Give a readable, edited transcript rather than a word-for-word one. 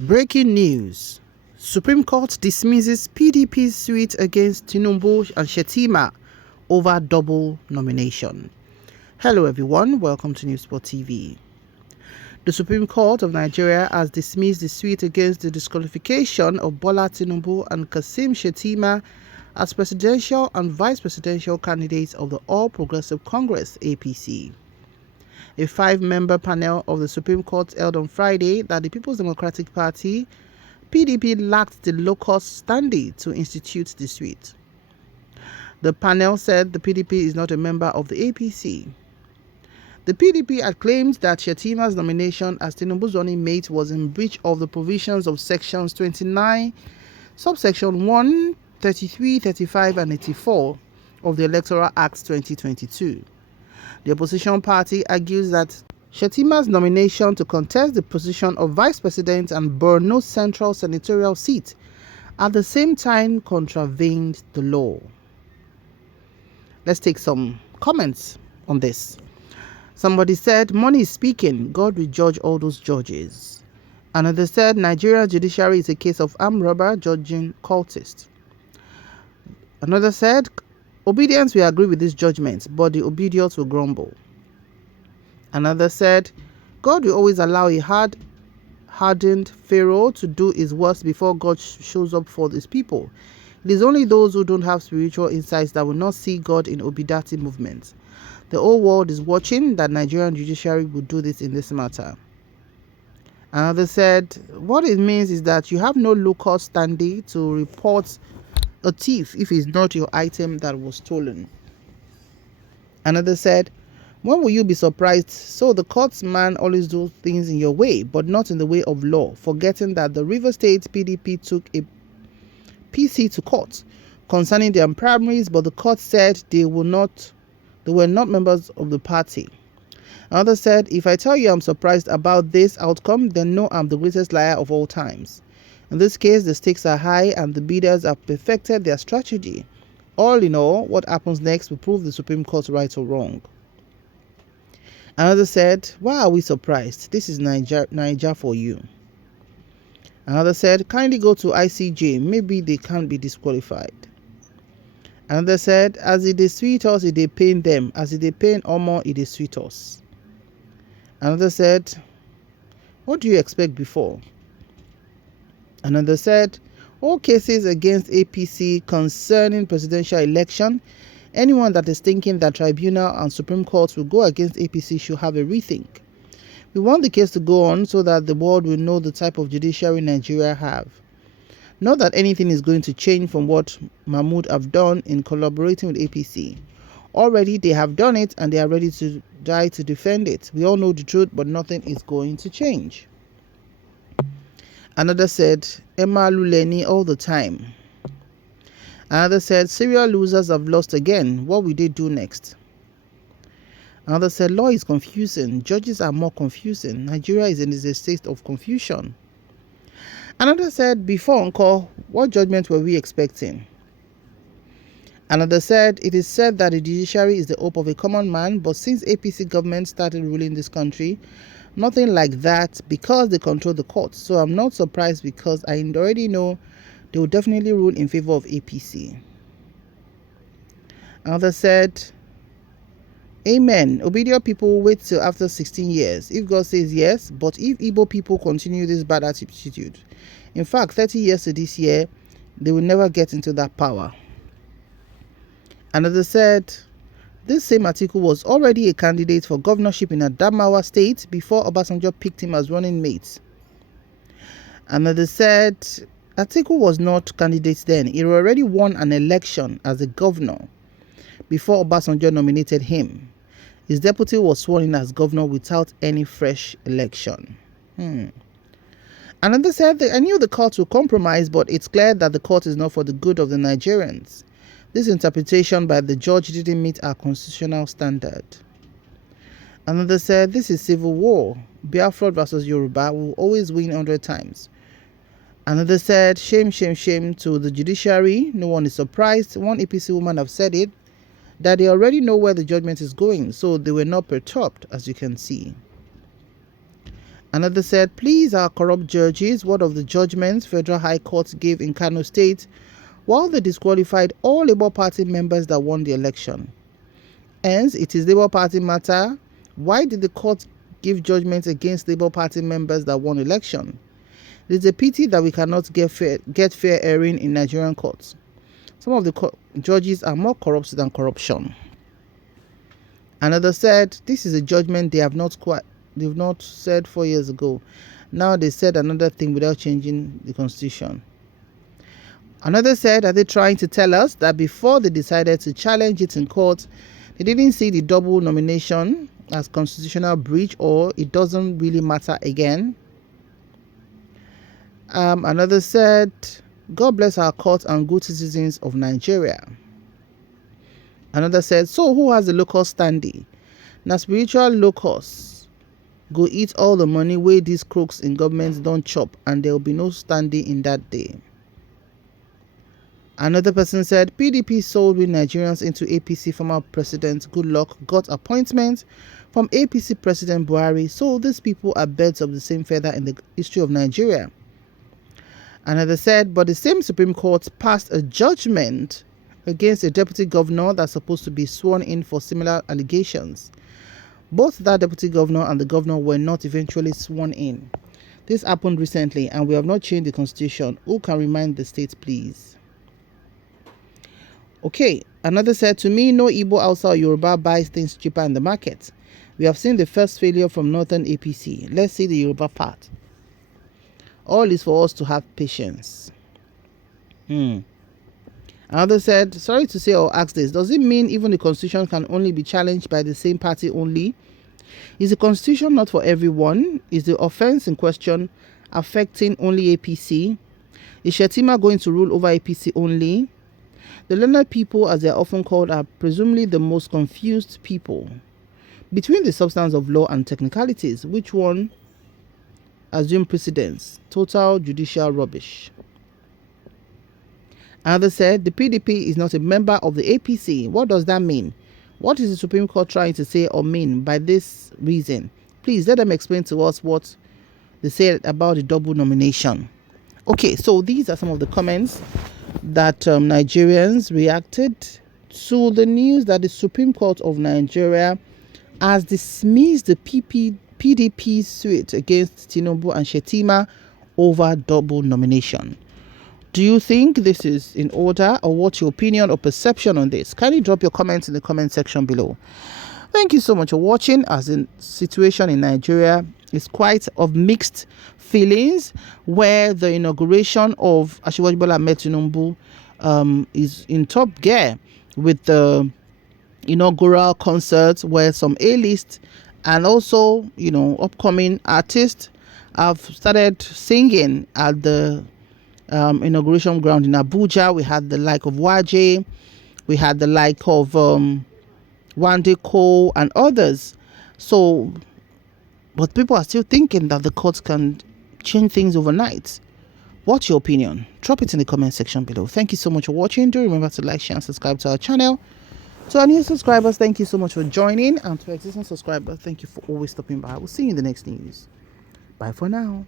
Breaking news. Supreme Court dismisses PDP's suit against Tinubu and Shettima over double nomination. Hello everyone, welcome to Newsport TV. The Supreme Court of Nigeria has dismissed the suit against the disqualification of Bolatinubu and Shettima as presidential and vice presidential candidates of the All Progressive Congress (APC). A 5-member panel of the Supreme Court held on Friday that the People's Democratic Party (PDP) lacked the Locus standing to institute the suit. The panel said the PDP is not a member of the APC. The PDP had claimed that Shettima's nomination as Tinubu's running mate was in breach of the provisions of sections 29, subsection 1, 33, 35, and 84 of the Electoral Act 2022. The opposition party argues that Shettima's nomination to contest the position of vice president and Borno Central senatorial seat at the same time contravened the law. Let's take some comments on this. Somebody said, money is speaking, God will judge all those judges. Another said, Nigeria judiciary is a case of armed robber judging cultists. Another said, obedience will agree with this judgment, but the obedient will grumble. Another said, God will always allow a hardened Pharaoh to do his worst before God shows up for his people. It is only those who don't have spiritual insights that will not see God in obedient movements. The whole world is watching that Nigerian judiciary will do this in this matter. Another said, what it means is that you have no local standing to report a thief if it's not your item that was stolen. Another said, when will you be surprised? So the court's man always do things in your way, but not in the way of law, forgetting that the River State PDP took a PC to court concerning their primaries, but the court said they were not members of the party. Another said, if I tell you I'm surprised about this outcome, then know I'm the greatest liar of all times. In this case, the stakes are high and the bidders have perfected their strategy. All in all, what happens next will prove the Supreme Court right or wrong. Another said, why are we surprised? This is Niger for you. Another said, kindly go to ICJ. Maybe they can't be disqualified. Another said, as it is sweet us, it is pain them. As it is pain Omo, it is sweet us. Another said, what do you expect before? Another said, all cases against APC concerning presidential election, anyone that is thinking that tribunal and Supreme Court will go against APC should have a rethink. We want the case to go on so that the world will know the type of judiciary Nigeria have. Not that anything is going to change from what Mahmoud have done in collaborating with APC. Already they have done it and they are ready to die to defend it. We all know the truth, but nothing is going to change. Another said, Emma Luleni all the time. Another said, serial losers have lost again. What will they do next? Another said, law is confusing. Judges are more confusing. Nigeria is in a state of confusion. Another said, before encore, what judgment were we expecting? Another said, it is said that the judiciary is the hope of a common man, but since APC government started ruling this country, nothing like that because they control the courts. So I'm not surprised because I already know they will definitely rule in favor of APC. Another said, amen. Obedient people wait till after 16 years. If God says yes, but if Igbo people continue this bad attitude, in fact, 30 years to this year, they will never get into that power. Another said, this same Atiku was already a candidate for governorship in Adamawa State before Obasanjo picked him as running mate. Another said, Atiku was not candidate then. He already won an election as a governor before Obasanjo nominated him. His deputy was sworn in as governor without any fresh election. Another said, I knew the court would compromise, but it's clear that the court is not for the good of the Nigerians. This interpretation by the judge didn't meet our constitutional standard. Another said, this is civil war. Biafra versus Yoruba will always win 100 times. Another said, shame, shame, shame to the judiciary. No one is surprised. One APC woman have said it, that they already know where the judgment is going, so they were not perturbed, as you can see. Another said, please, our corrupt judges, what of the judgments Federal High Court gave in Kano State while they disqualified all Labour Party members that won the election? Hence, it is Labour Party matter. Why did the court give judgments against Labour Party members that won election? It is a pity that we cannot get fair hearing in Nigerian courts. Some of the judges are more corrupt than corruption. Another said, this is a judgment they've not said 4 years ago. Now they said another thing without changing the constitution. Another said, are they trying to tell us that before they decided to challenge it in court, they didn't see the double nomination as constitutional breach, or it doesn't really matter again? Another said, God bless our courts and good citizens of Nigeria. Another said, so who has the Locus standing? Now spiritual Locus go eat all the money where these crooks in government don't chop, and there will be no standing in that day. Another person said, PDP sold with Nigerians into APC. Former President Goodluck got appointment from APC President Buhari, so these people are birds of the same feather in the history of Nigeria. Another said, but the same Supreme Court passed a judgment against a deputy governor that's supposed to be sworn in for similar allegations. Both that deputy governor and the governor were not eventually sworn in. This happened recently, and we have not changed the constitution. Who can remind the state, please? Okay, another said, to me, no Igbo, Hausa or Yoruba buys things cheaper in the market. We have seen the first failure from Northern APC. Let's see the Yoruba part. All is for us to have patience. Another said, sorry to say or ask this, does it mean even the constitution can only be challenged by the same party only? Is the constitution not for everyone? Is the offense in question affecting only APC? Is Shettima going to rule over APC only? The learned people, as they are often called, are presumably the most confused people. Between the substance of law and technicalities, which one assume precedence? Total judicial rubbish. Another said, the PDP is not a member of the APC. What does that mean? What is the Supreme Court trying to say or mean by this reason? Please let them explain to us what they said about the double nomination. Okay, so these are some of the comments that Nigerians reacted to the news that the Supreme Court of Nigeria has dismissed the PDP suit against Tinubu and Shettima over double nomination. Do you think this is in order, or what's your opinion or perception on this? Kindly drop your comments in the comment section below. Thank you so much for watching. As the situation in Nigeria is quite of mixed feelings, where the inauguration of Asiwaju Bola Ahmed Tinubu is in top gear with the inaugural concert, where some A-list and also upcoming artists have started singing at the inauguration ground in Abuja. We had the like of Waje, we had the like of Wande Cole and others. So, but people are still thinking that the courts can change things overnight. What's your opinion? Drop it in the comment section below. Thank you so much for watching. Do remember to like, share and subscribe to our channel. To our new subscribers, thank you so much for joining, and to existing subscribers, thank you for always stopping by. We'll see you in the next news. Bye for now.